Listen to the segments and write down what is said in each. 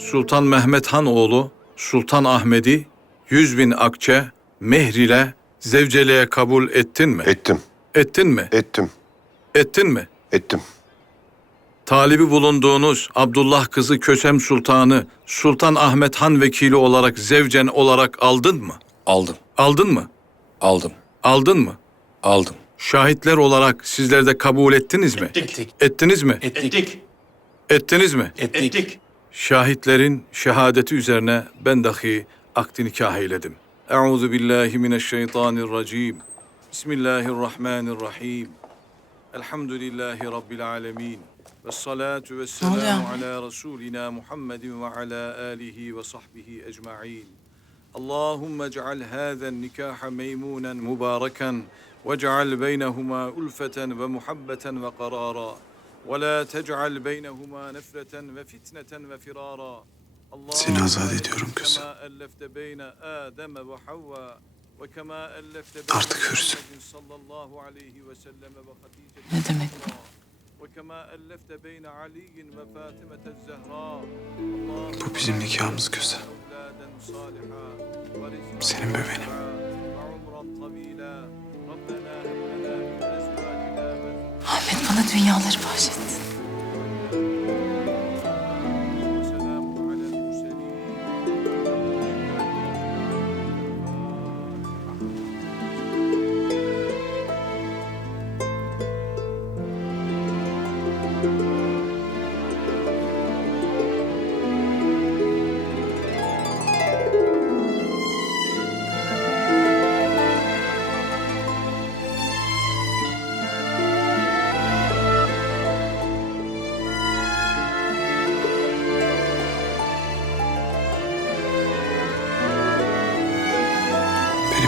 Sultan Mehmet Han oğlu Sultan Ahmet'i yüz bin akçe mehr ile zevceliğe kabul ettin mi? Ettim, ettin mi? ettim, Ettin mi? ettim. Talibi bulunduğunuz Abdullah kızı Kösem Sultan'ı Sultan Ahmet Han vekili olarak zevcen olarak aldın mı? Aldım, Aldın mı? aldım, Aldın mı? aldım. Şahitler olarak sizler de kabul ettiniz mi? Ettik. Ettiniz mi? Ettik. Ettiniz mi? Ettik. Şahitlerin şehadeti üzerine ben dahi akdi nikah eyledim. Euzu billahi mineşşeytanirracim. Bismillahirrahmanirrahim. Elhamdülillahi rabbil alamin. Ve salatu ve selamu oluyor? ala Resulina Muhammedin ve ala alihi ve sahbihi ecma'in. اللهم اجعل هذا النكاح ميمونا مباركا واجعل بينهما ألفة ومحبة وقرارا ولا تجعل بينهما نفرة وفتنة وفرارا Seni azat ediyorum kızım. كما ألفت بين آدم وحواء وكما ألفت بين Artık hürsün. محمد صلى الله عليه وسلم وخديجة Ne demek bu? الكبرى. وكما ألفت بين علي وفاطمة الزهراء Bu bizim nikahımız güzel. Senin bebeğim. Bana dünyaları bahşetti.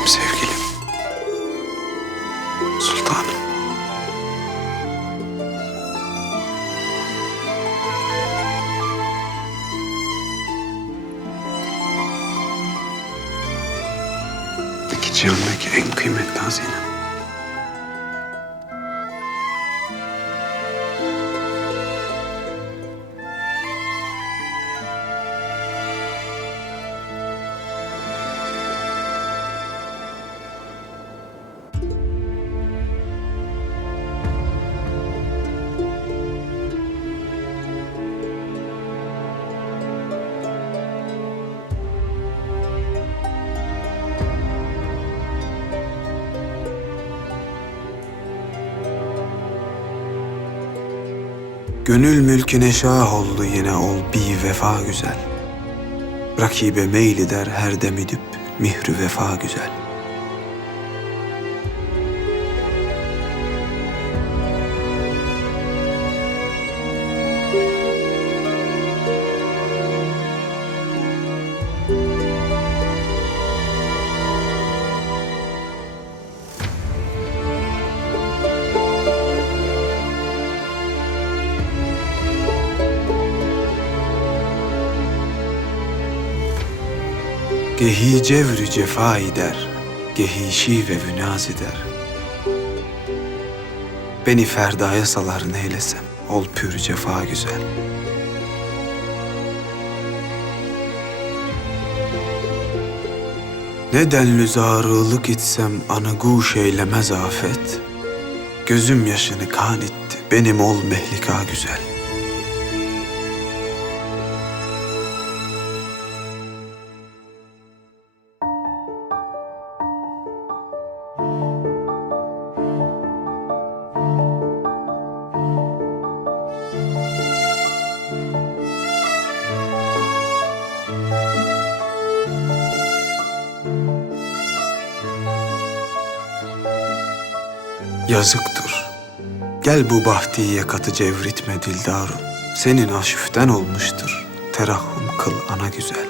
Benim sevgilim. Sultanım. İki cihandaki en kıymetli hazinem. Gönül mülküne şah oldu yine ol bir vefa güzel. Rakibe meyli der her dem idip mihrü vefa güzel. Gehi cevrü cefa eder, gehi şive vünaz eder. Beni ferdaya salar neylesem, ol pür cefa güzel. Ne denli zarılık itsem anı guş eylemez afet. Gözüm yaşını kan etti, benim ol mehlika güzel. Yazıktır. Gel bu bahtiye katı cevritme dildarım. Senin aşüften olmuştur. Terahhum kıl ana güzel.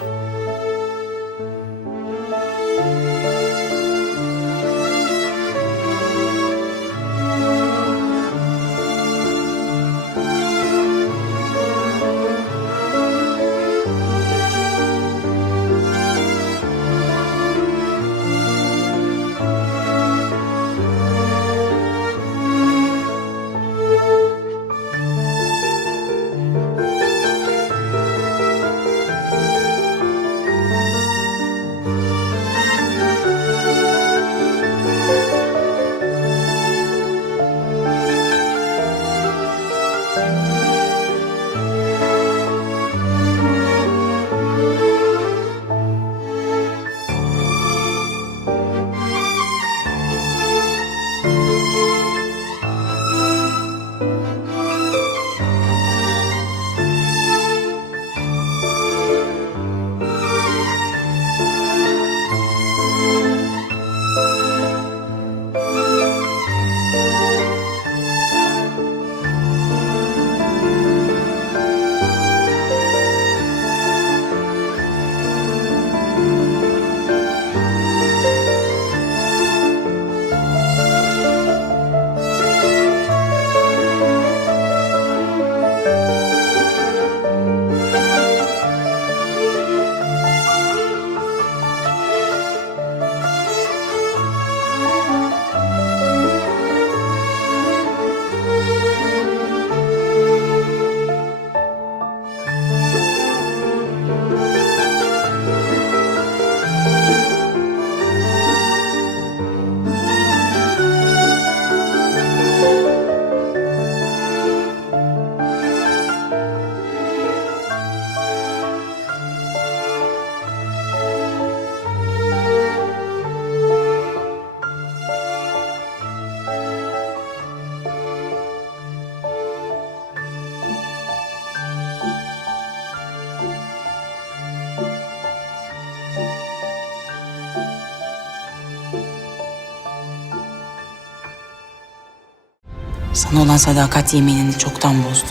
Sana olan sadakat yeminini çoktan bozdu.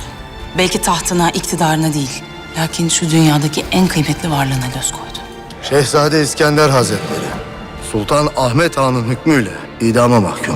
Belki tahtına, iktidarına değil. Lakin şu dünyadaki en kıymetli varlığına göz koydu. Şehzade İskender Hazretleri, Sultan Ahmet Han'ın hükmüyle idama mahkum.